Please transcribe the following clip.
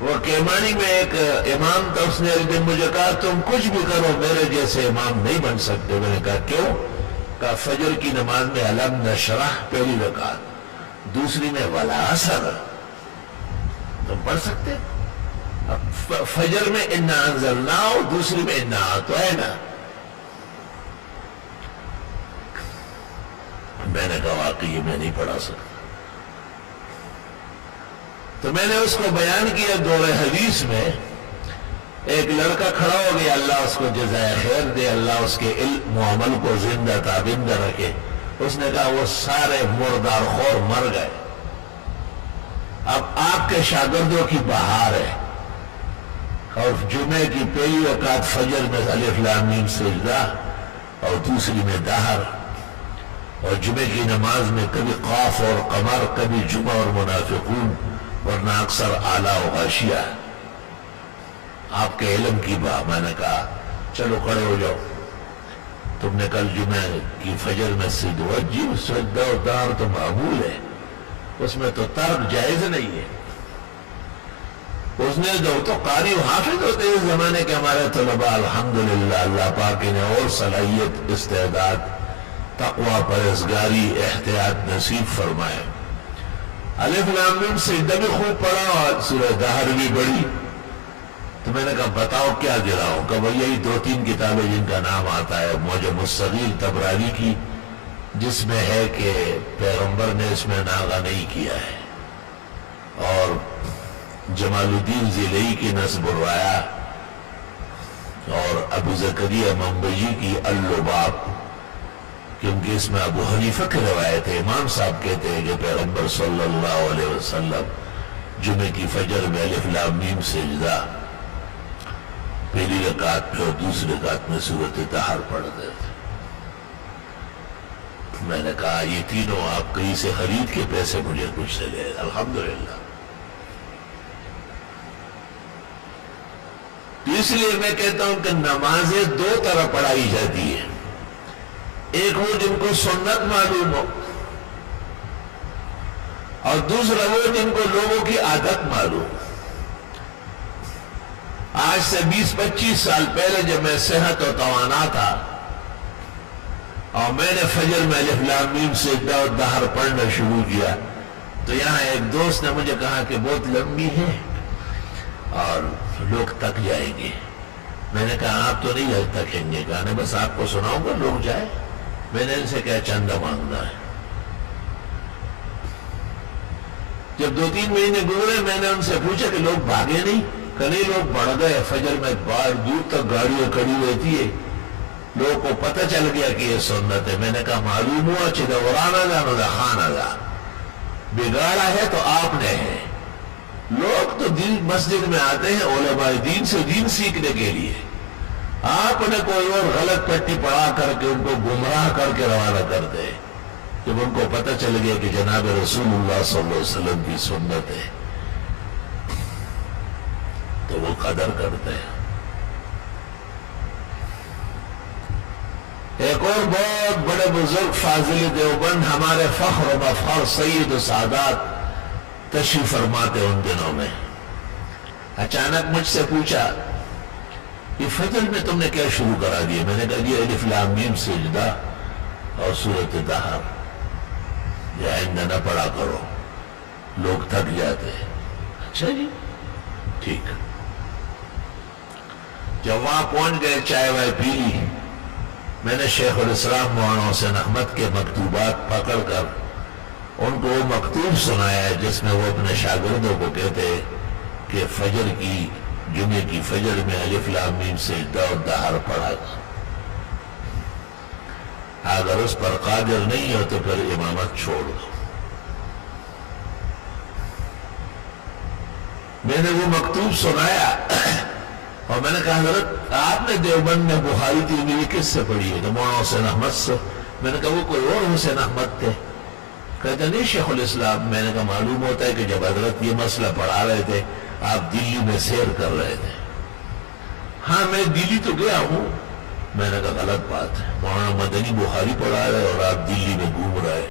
وہ کیمانی میں ایک امام تھا، اس نے ایک دن مجھے کہا تم کچھ بھی کرو میرے جیسے امام نہیں بن سکتے. میں نے کہا کیوں؟ کہا فجر کی نماز میں علم نشرح پہلی رکعت، دوسری میں ولا عصر تم پڑھ سکتے؟ فجر میں انا انزلناہ، دوسری میں انا اعطیناہ. میں نے کہا واقعی میں نہیں پڑھا سکتا. تو میں نے اس کو بیان کیا دور حدیث میں. ایک لڑکا کھڑا ہو گیا، اللہ اس کو جزائے خیر دے، اللہ اس کے علم و عمل کو زندہ تابندہ رکھے. اس نے کہا وہ سارے مردار خور مر گئے، اب آپ کے شاگردوں کی بہار ہے. اور جمعے کی پہلی رکعت فجر میں الف لام میم سجدہ اور دوسری میں دہر، اور جمعے کی نماز میں کبھی قاف اور قمر، کبھی جمعہ اور منافقون، ورنہ اکثر اعلیٰ و غاشیہ. آپ کے علم کی بات. میں نے کہا چلو کھڑے ہو جاؤ، تم نے کل جمعہ کی فجر میں سجدہ اور دہر تو معمول ہے، اس میں تو ترک جائز نہیں ہے. اس نے تو قاری و حافظ ہوتے ہیں اس زمانے کے ہمارے طلباء، الحمدللہ اللہ پاک نے اور صلاحیت، استعداد، تقوی، پرہیزگاری، احتیاط نصیب فرمائے. الف لام میم سجدہ بھی خوب پڑھا اور سورہ دہر بھی پڑھی. تو میں نے کہا بتاؤ کیا دلاؤں؟ کہ وہ یہی 2-3 کتابیں جن کا نام آتا ہے، معجم الصغیر طبرانی کی، جس میں ہے کہ پیغمبر نے اس میں ناغہ نہیں کیا ہے، اور جمال الدین ذیلی کی نصب الرایا، اور ابو زکریا منبجی کی اللباب، کیونکہ اس میں ابو حنیفہ کی روایت ہے. امام صاحب کہتے ہیں کہ پیغمبر صلی اللہ علیہ وسلم جمعے کی فجر میں الف لام میم سجدہ پہلی رکعت میں اور دوسری رکعت میں سورۃ دہر پڑھتے تھے. میں نے کہا یہ تینوں آپ کہیں سے خرید کے پیسے مجھے کچھ سے لے. الحمدللہ. اس لیے میں کہتا ہوں کہ نمازیں 2 طرح پڑھائی جاتی ہیں. ایک وہ جن کو سنت معلوم ہو، اور دوسرا وہ جن کو لوگوں کی عادت معلوم. آج سے 20-25 سال پہلے جب میں صحت و توانا تھا اور میں نے فجر میں الف لام میم سجدہ اور دہر پڑھنا شروع کیا، تو یہاں ایک دوست نے مجھے کہا کہ بہت لمبی ہے اور لوگ تک جائیں گے. میں نے کہا آپ تو نہیں تکیں گے. کہا بس آپ کو سناؤں گا لوگ جائیں. میں نے ان سے کیا چندہ مانگنا ہے. جب 2-3 مہینے گزرے میں نے ان سے پوچھا کہ لوگ بھاگے نہیں؟ کہ نہیں، لوگ بڑھ گئے. فجر میں باہر دور تک گاڑیاں کھڑی ہوتی ہے، لوگوں کو پتہ چل گیا کہ یہ سنت ہے. میں نے کہا معلوم ہوا چھے دورانا جانو دا خانہ دا بگاڑا ہے تو آپ نے ہے. لوگ تو دین مسجد میں آتے ہیں علماء دین سے دین سیکھنے کے لیے. آپ نے کوئی اور غلط پٹی پڑھا کر کے ان کو گمراہ کر کے روانہ کرتے ہیں. جب ان کو پتہ چل گیا کہ جناب رسول اللہ صلی اللہ علیہ وسلم کی سنت ہے تو وہ قدر کرتے ہیں. ایک اور بہت بڑے بزرگ فاضل دیوبند، ہمارے فخر و مفخر سید و سادات تشریف فرماتے ان دنوں میں، اچانک مجھ سے پوچھا یہ فجر میں تم نے کیا شروع کرا دیا؟ میں نے کہا جی الف لام میم سجدہ اور سورۃ دہر، یہ آئندہ نہ پڑھا کرو، لوگ تھک جاتے ہیں. اچھا جی ٹھیک. جب وہاں پہنچ گئے، چائے وائے پی لی، میں نے شیخ الاسلام مولانا حسین احمد کے مکتوبات پکڑ کر ان کو وہ مکتوب سنایا جس میں وہ اپنے شاگردوں کو کہتے کہ فجر کی، جمعے کی فجر میں الف لام میم سجدہ اور دہر پڑھا. اگر اس پر قادر نہیں ہو تو پھر امامت چھوڑ دو. میں نے وہ مکتوب سنایا اور میں نے کہا حضرت آپ نے دیوبند میں بخاری ترمذی کس سے پڑھی ہے؟ تو مولانا حسین احمد سے. میں نے کہا وہ کوئی اور حسین احمد تھے؟ کہتے نہیں شیخ الاسلام. میں نے کہا معلوم ہوتا ہے کہ جب حضرت یہ مسئلہ پڑھا رہے تھے آپ دلی میں سیر کر رہے تھے. ہاں میں دلی تو گیا ہوں. میں نے کہا غلط بات ہے، مولانا مدنی بخاری پڑھا رہے اور آپ دلی میں گھوم رہے.